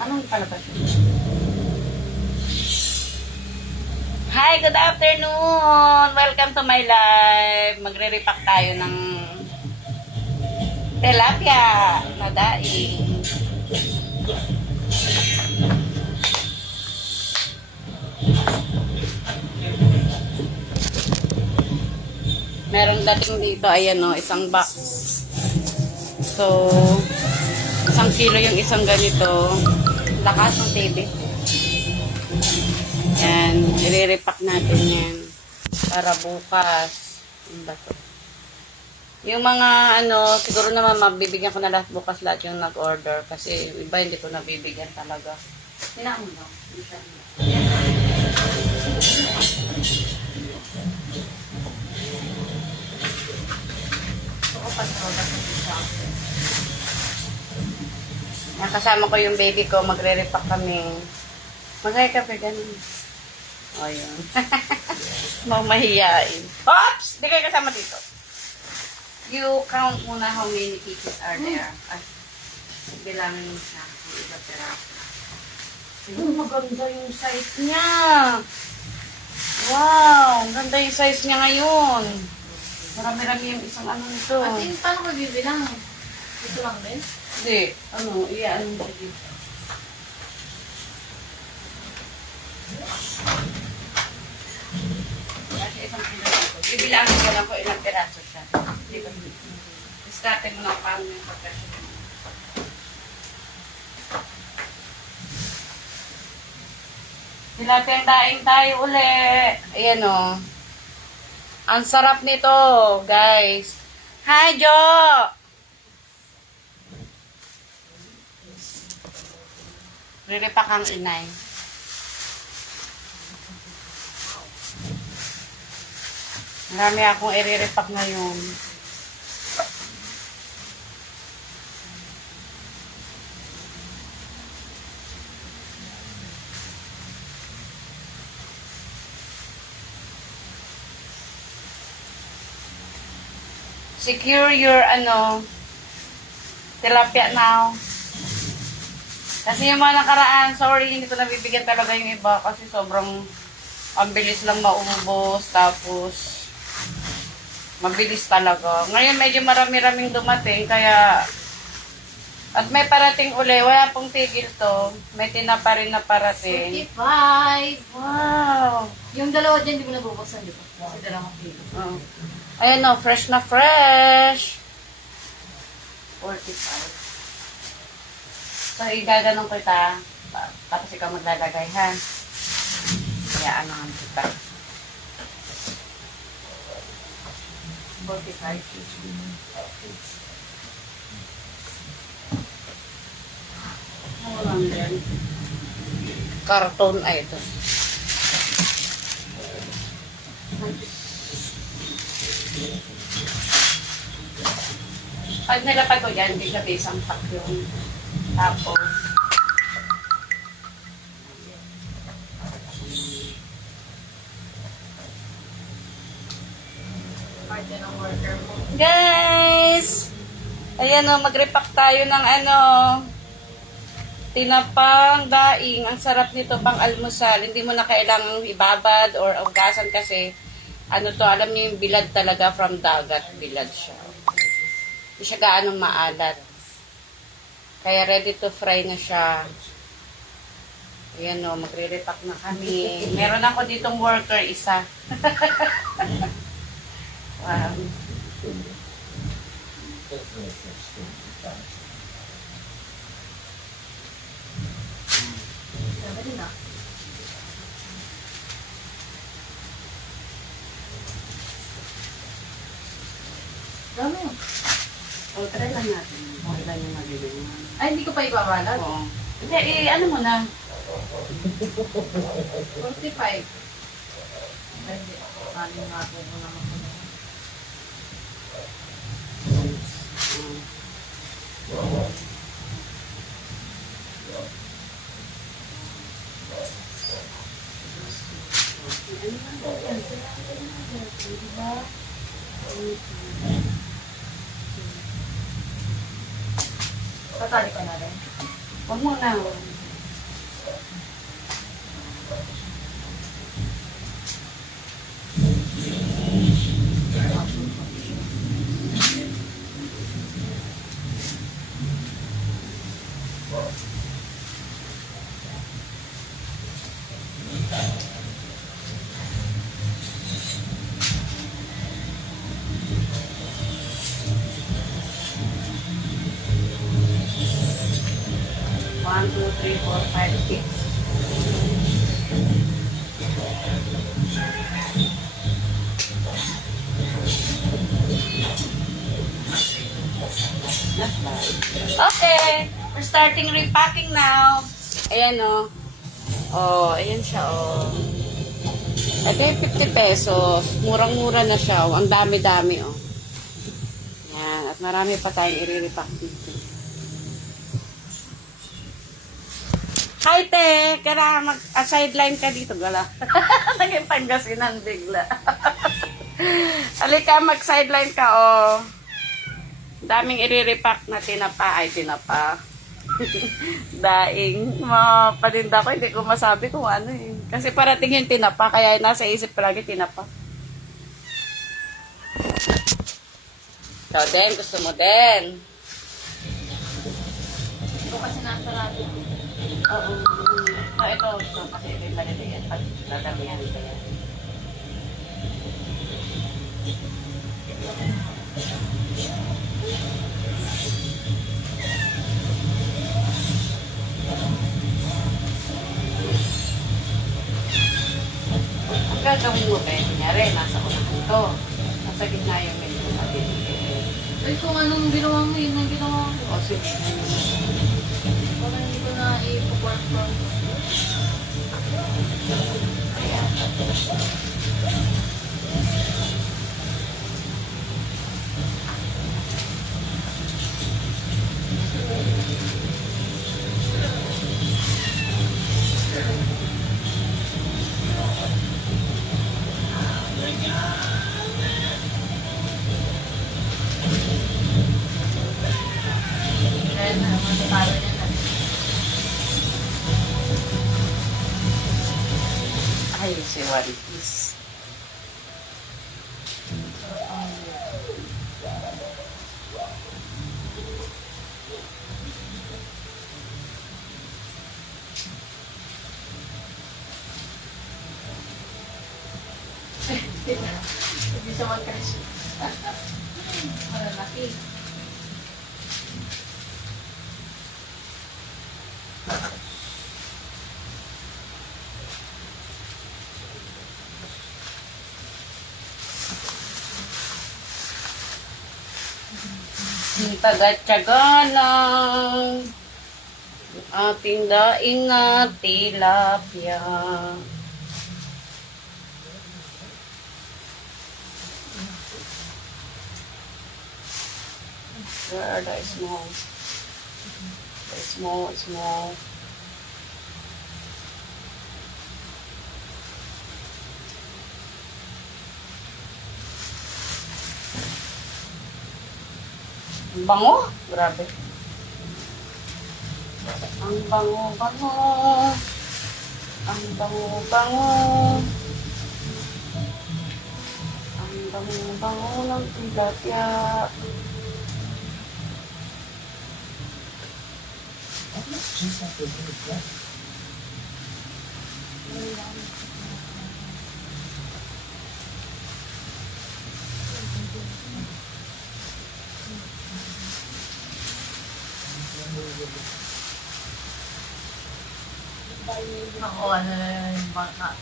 Anong palabas yun? Hi, good afternoon! Welcome to my live. Magre-repack tayo ng tilapia na daing. Meron dating dito, ayan o, isang box. So, 1 kilo yung isang ganito. Lakas ng TV. Yan, i-repack natin yan. Para bukas. Ano ba to? Yung mga siguro naman mabibigyan ko na lahat bukas lahat yung nag-order. Kasi iba hindi ko nabibigyan talaga. Hinaan mo daw. Nakasama ko yung baby ko, magre-repack kami. Mag-hi ka pa ganun. O yun. Mamahiyain. Oops! Di kayo kasama dito. You count muna how many pieces are there. Ay, bilangin mo siya. Kung iba peraso. Maganda yung size niya. Wow! Ganda yung size niya ngayon. Marami-rami yung isang nito. At paano ko bibilang? Ito lang din? Hindi. Iyan mo siya dito. Kasi isang piraso. Bibilangin ko lang po ilang piraso siya. Hindi ko. Diskarte mo na paano yung pagkasya. Tilapiyang daing tayo uli. Ayan o. Ang sarap nito, guys. Hi, Jo! Riripak ang inay. Marami akong iriripak ngayon. Secure your tilapia now. Kasi yung mga nakaraan, sorry, hindi ko nabibigyan talaga yung iba kasi sobrang ang bilis lang maubos, tapos mabilis talaga. Ngayon medyo marami-raming dumating, kaya at may parating uli, wala pong tigil to. May tinapa rin na parating. 45! Wow! Yung dalawa dyan, di mo nabubuksan, di ba? Kasi dalawang kilo. Oh. Ayan o, fresh na fresh. 45. So, igaganong kita. Tapos ikaw maglalagay, ha? Kaya naman kita. 45. Ano lang yan? Karton, ay ito. Pag nilapag ko yan, bigla isang pack yung tapos Parte ng worker mo. guys, ayan o, mag-repack tayo ng tinapang daing. Ang sarap nito pang almusal. Hindi mo na kailangang ibabad or ugasan kasi alam niyo yung bilad talaga from dagat. Bilad siya. Hindi siya gaanong maalat. Kaya ready to fry na siya. Ayan o, magre-repack na kami. Meron ako ditong worker, isa. Wow. Sabi din ah. Dami yun. O, try lang natin. O, ilan yung magiging. Ay, hindi ko pa ibabalag. Oo. Hindi, ano mo na. 45. Ay, hindi. Ano nga po mo naman ko na. Tatali ka na rin. Huwag mo na. One, two, three, four, five, six. Okay, we're starting repacking now. Ayan o. Oh, ayan siya o. Ito yung 50 pesos. Murang-mura na siya o. Ang dami-dami o. Ayan, at marami pa tayong i-repack dito. Hi, te! Kaya mag-sideline ka dito, gala. Naging Pangasinan bigla. Halika, mag-sideline ka, oh. Daming i-repack na tinapa. Ay, tinapa. Daing. Mga paninda ko, hindi ko masabi kung ano eh. Kasi parating yung tinapa, kaya nasa isip ko lagi tinapa. Ikaw din, gusto mo din. Ito kasi nasa radio. Oo. Ito, kasi ito yung maliliit. Pag dadamihan ito yan. Ang gagawin mo ba? Kunyari, nasa unahan to. Nasa gitna yung menu na bibigay. Ay, kung anong ginawa mo, yun ang ginawa ko. O, sige. Parang hindi ko na i-work from. Ayan. Kaya na, matatalo niya na. Ay, si One Piece. Hindi siya mag-crash. Malalaki. Taga-tsaga ng ating daing na tilapia. Where are the small? The small. Ang bango. Grabe. Ang bango-bango. Ang bango-bango. Ang bango-bango ng tilapia. Ako, ano na yung bangka.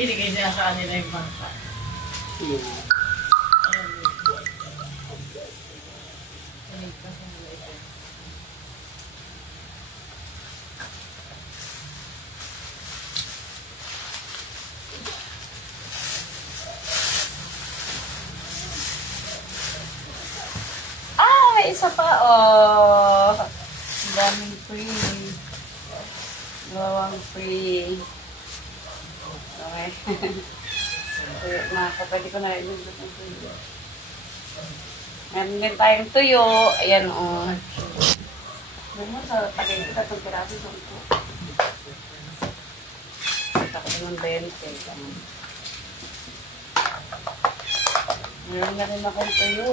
Binigay niya sa kanila yung bangka. Yeah. Pinigtas nila ito. May isa pa, oh. Ang daming free. Dalawang free. Okay. Tuyo na ako. Pwede ko na ilundot ng tuyo. Meron din tayong tuyo. Ayan o. Doon mo sa tagay ko, 3 piraso sa ito. Ito ko ng 20. Meron na rin akong tuyo.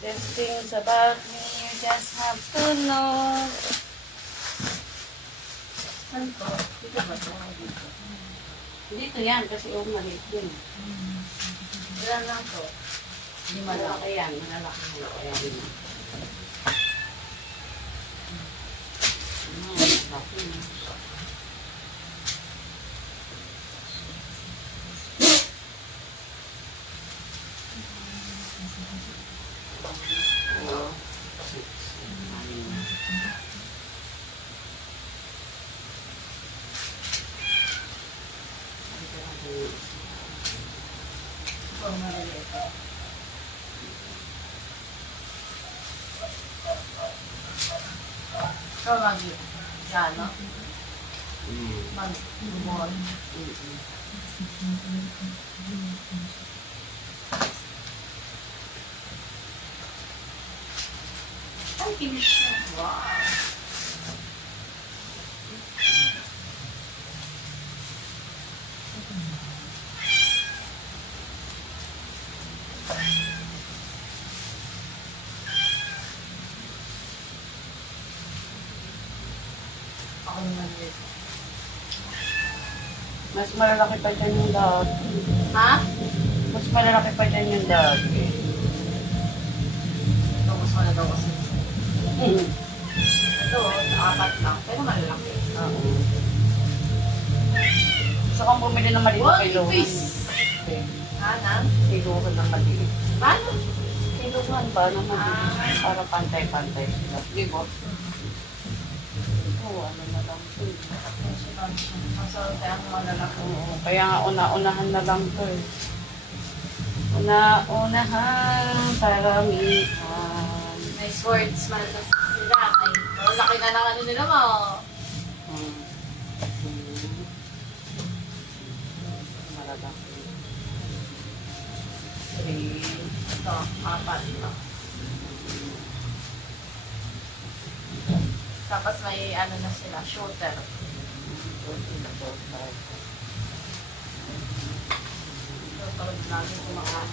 There's things about me you just have to know. Ano to? Dito ba ito? Dito. Dito yan, kasi maliit yun. Ilan lang to? Hindi malaki yan, malalaki mo. Kaya din. Malaki na. Ito, maliliit. Ito, mag-gano? Mag-bumol. Ay, kinis siya. Wow. Ako naman dito. Mas malalaki pa dyan yung dog. Ha? Mas malalaki pa dyan yung dog. Ito, mas maladaw kasi. Hmm. Ito, apat lang. Pero malalaki. Oo. Gusto kong bumili ng maliit Wow, kilo. fish! Ana? Kiluhan ng maliit. Paano? Kiluhan ba naman? Ah. Para pantay-pantay sila. Di ba? Oo, ano na lang ito. Masarap kaya ang malalaki. Oo, kaya nga una-unahan na lang ito eh. Una-unahan, karamihan. May swordsman na sila. May malaki na ng ano nila mo. Hmm. Malalaki. 3. Ito, apat. Tapos may ano na sila, shooter. Ito, tawag lagi kumakain.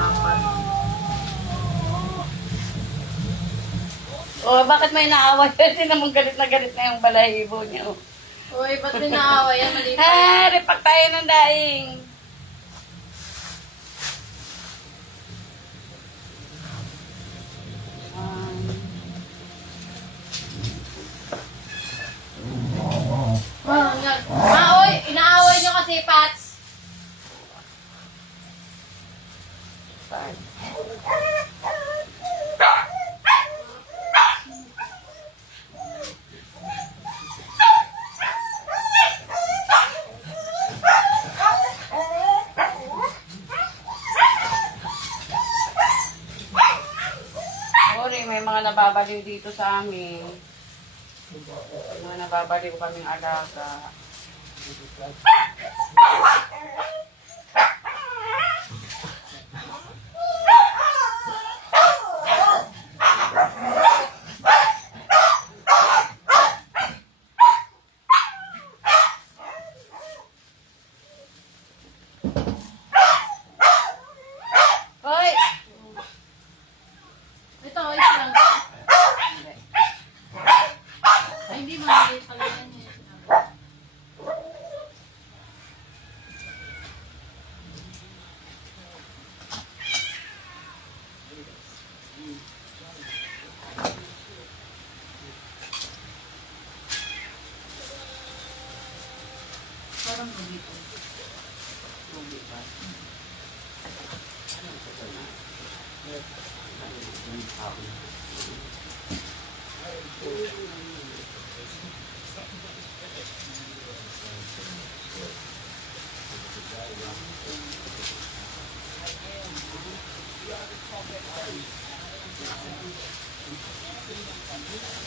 Apat. Oh, bakit may naaway? Kasi naman galit na yung balahibo niyo. Uy, ba't may naawa yan? Mali pa yan. Ha, repak tayo ng daing. Oh, yan. Uy, inaaway nyo kasi, Pats. Saan? Sorry, may mga nababaliw dito sa amin. May mga nababaliw kaming alaga. Hoy! Ito, ito lang. Hindi. Ay, hindi maliit pala yan eh.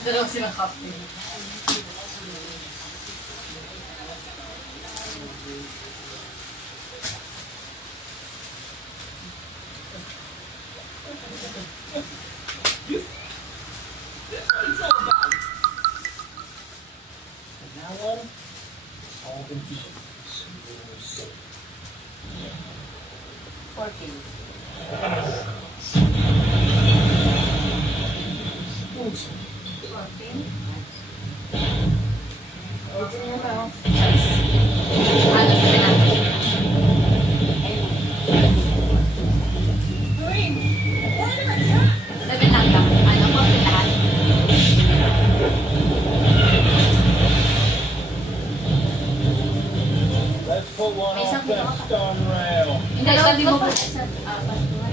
Dalawa silang captain. Let's put one off that stone rail. Yung dalawa, di mo ba?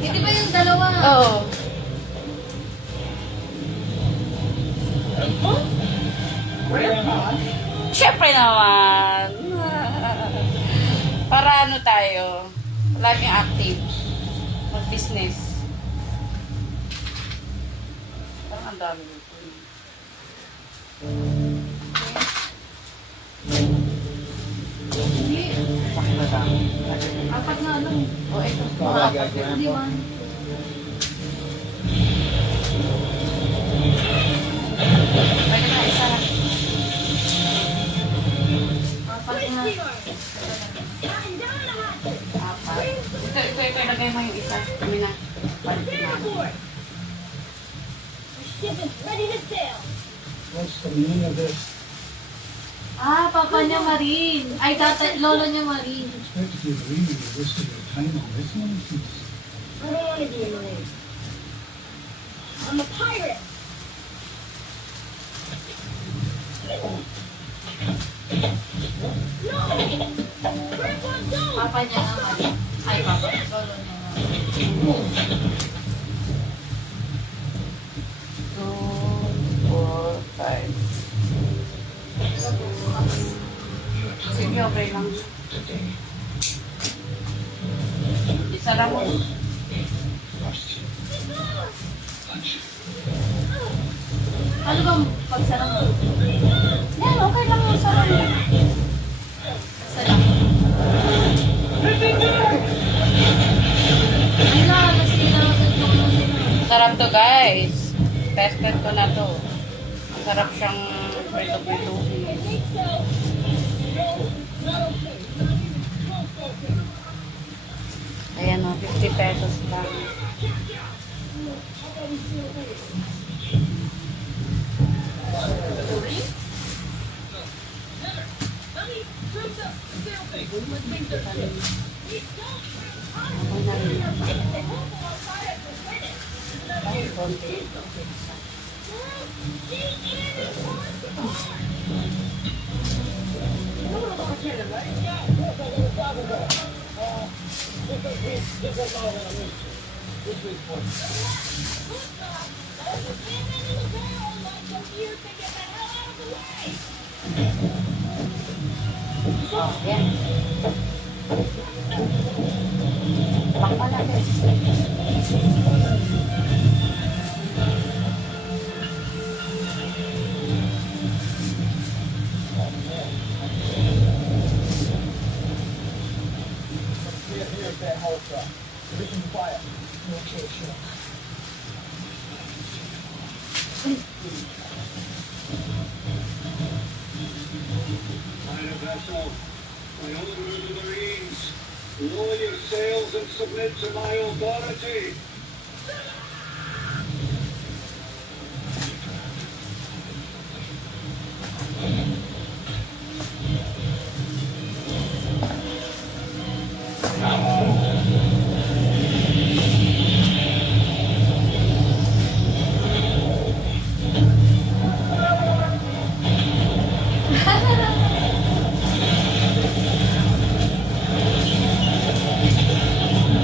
Hindi ba yung dalawa? Oo. Siyempre naman. Para ano tayo, laging active. Mag-business. Parang ang dami nito. Hindi. Apat na ano. O, ito. Mga apat. Hindi man. Pwede na isa. Apat na. Apat. Ito, ilagay mo yung isa. Kami na. Palit na. What's the meaning of this? Ah, papa niya Marin. Ay, lolo niya Marin. Expect you to really be wasting your time on this one? I don't want to be a Marine. I'm a pirate. No! Grandpa, don't! Papa niya nga Marin. Ay, papa. Lolo niya nga Marin. 2, 4, 5. Sige, okay lang. Isa lang mo. Ano bang pagsara mo? Yan, okay lang yung sarap. Pagsara mo. Ay, lalas sila. Sarap to, guys. Tested ko na to. Masarap siyang prito-prito. Ayan o, 50 pesos lang. Oh, yan. Pakpa natin. Here's that helicopter. Written fire. Okay, sure. Minor vessel, my order of the Marines, lower your sails and submit to my authority.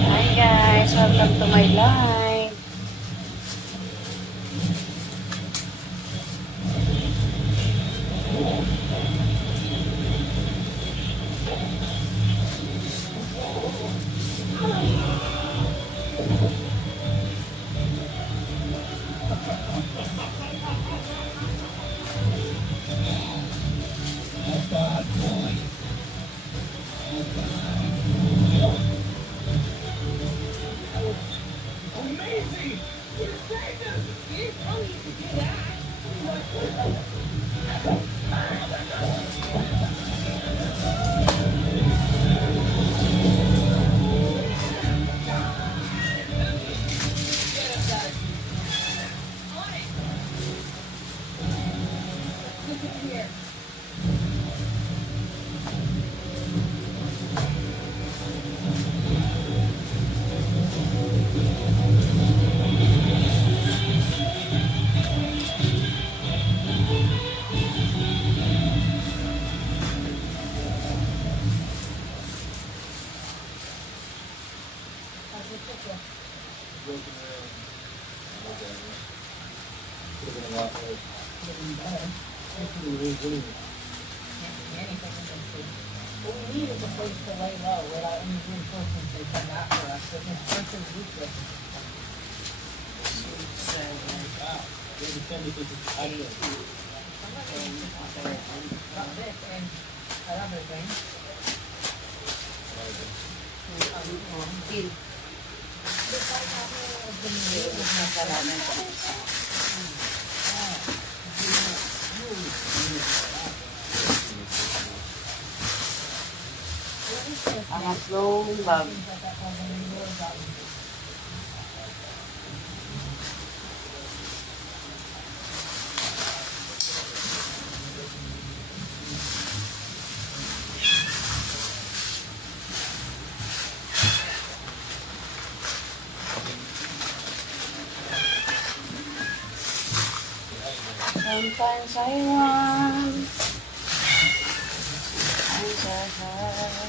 Hi guys, welcome to my vlog. amazing! You saved us! See? Oh, you can do that! What we need is a place to lay low without any reinforcements they come after us. Because this church is ruthless. Not this and that other thing. Din. Kasalanan ko. Ang flowing bag. Sometimes I want, sometimes I hide.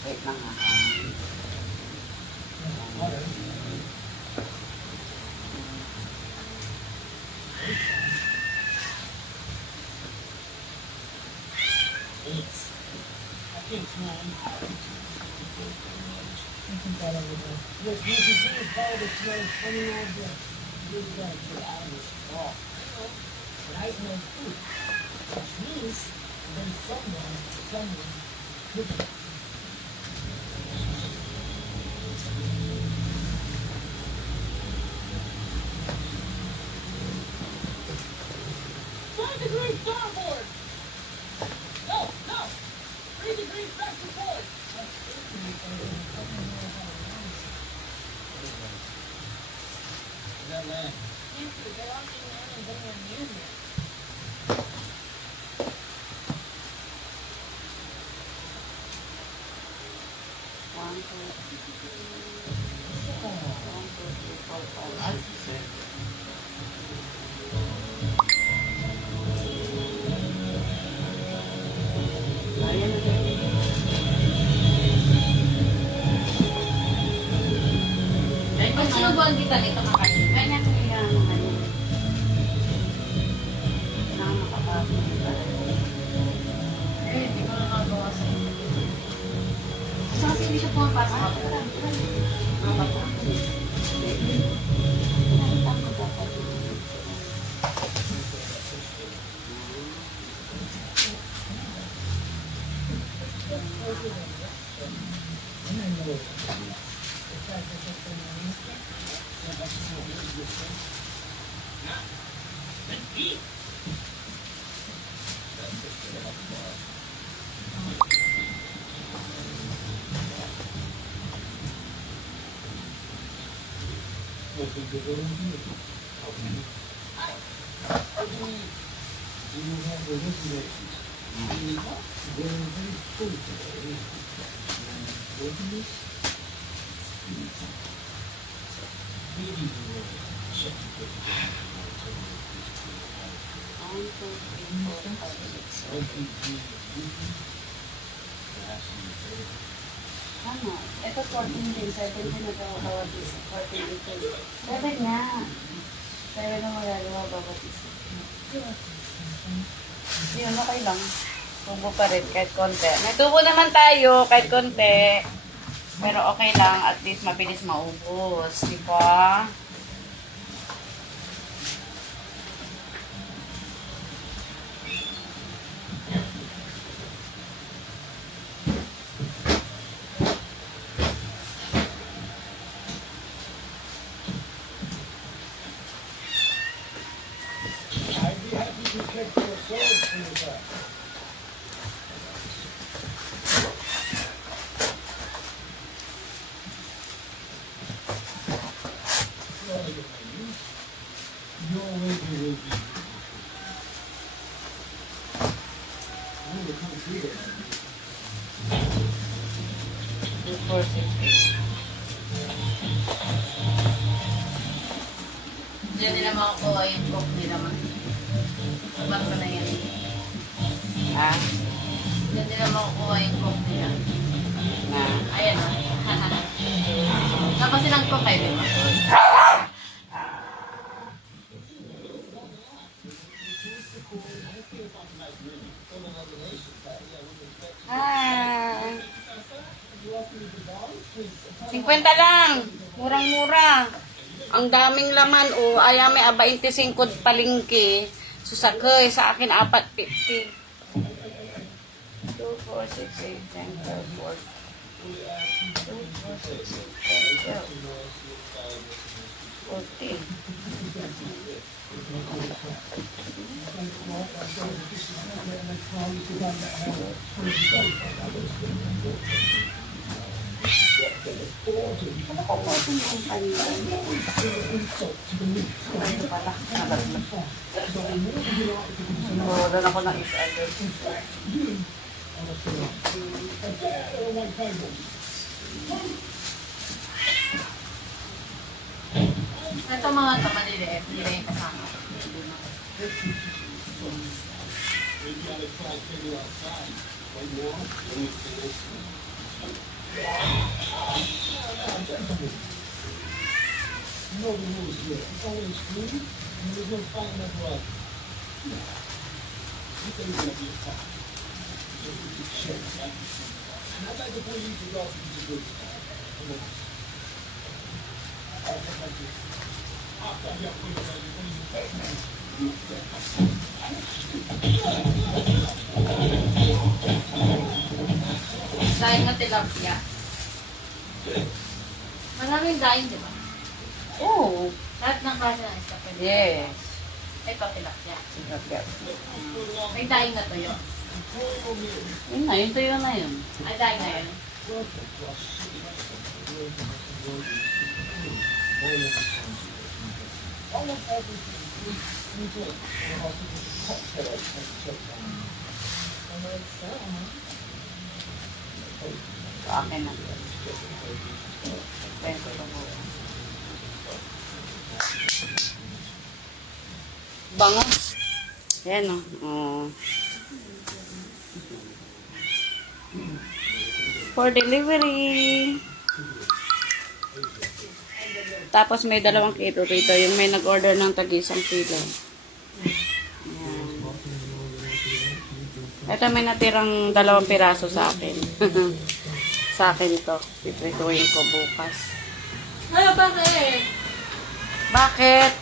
Wait lang ha. Degree starboard! No, no! 3 degrees back to port! That land. One, two, three, four, five, six. Ayan na. Pag sinubuan kita nito kakain. Ganyan ko yan. Kailangan makapagod. Hindi ko nakagawa sa inyo. So, kasi hindi siya pumapasok. Nakakapagod. Nakita ko dapat. One, two, three, four, five, six, seven. Ano? Ito 14 din. 17 na ito bawat isa. 14 ito. 7 nga. 7 na magagawa bawat isa. Yun, okay lang. Tubo pa rin kahit konti. May tubo naman tayo kahit konti. Pero okay lang. At least mabilis maubos. Diba? I'd be happy to check your swords for you, sir. Your lady will be. Oh, the country. 2, 4, 6, 8. Diyan nila makukuha yung coke nila man. Sabat ko na yan. Ha? Diyan nila makukuha yung coke nila. Na? Ayan o. Tapos silang coke kayo, di ba? Ah. 50 lang. Murang-mura. Ang daming laman, oh. Ayame, 25 palingki. Susakay, sa akin, 4.50. 2, 4, 6, 8, 10, 12, 14. 2, 4, 6, 8, 10, 12, 14. Ano ko po itong kumpanya? Ito pala, nalaglag. Nawalan ako ng is-alert. Ito mga tamaliliit, hindi na yung kasama. You know the rules here. It's only excluded, and there's no fine number of. You think it's gonna be a time. Shit, man. And I'd like to point you to go to the good stuff. Come on. I'll take like this. After you have Daing na tilapia. Maraming daing, di ba? Oo. Lahat ng klase ng isda pwede. Yes. Ito, tilapia. Tilapia. May daing na tuyo. Yun na, yung tuyo na yun. Ay, daing na yun. Sa akin na. Pwede ko po. Bango. Ayan o. Oh. For delivery. Tapos may 2 kilo rito. Yung may nag-order ng tag-isang kilo. Ayan. Ito may natirang 2 piraso sa akin. Sa akin ito. Piprituhin ko bukas. Ano, bakit? Bakit?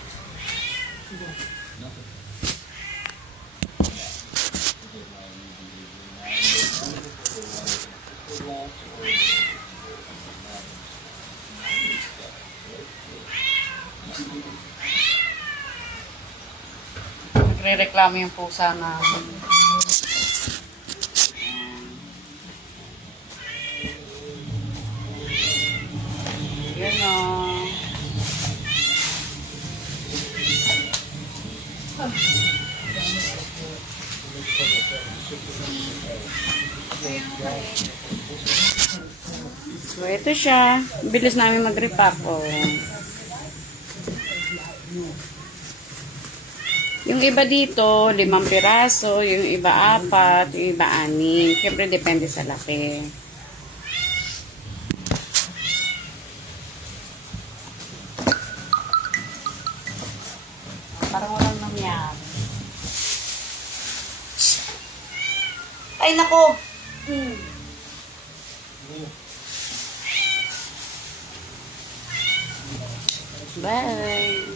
Nagre-reklamo yung pusa namin. Yun o. So, ito siya. Bilis namin mag-repack. Oh. Yung iba dito, 5 piraso. Yung iba 4. Yung iba 6. Siyempre, depende sa laki. Parang walang nangyari. Ay, nako. Bye.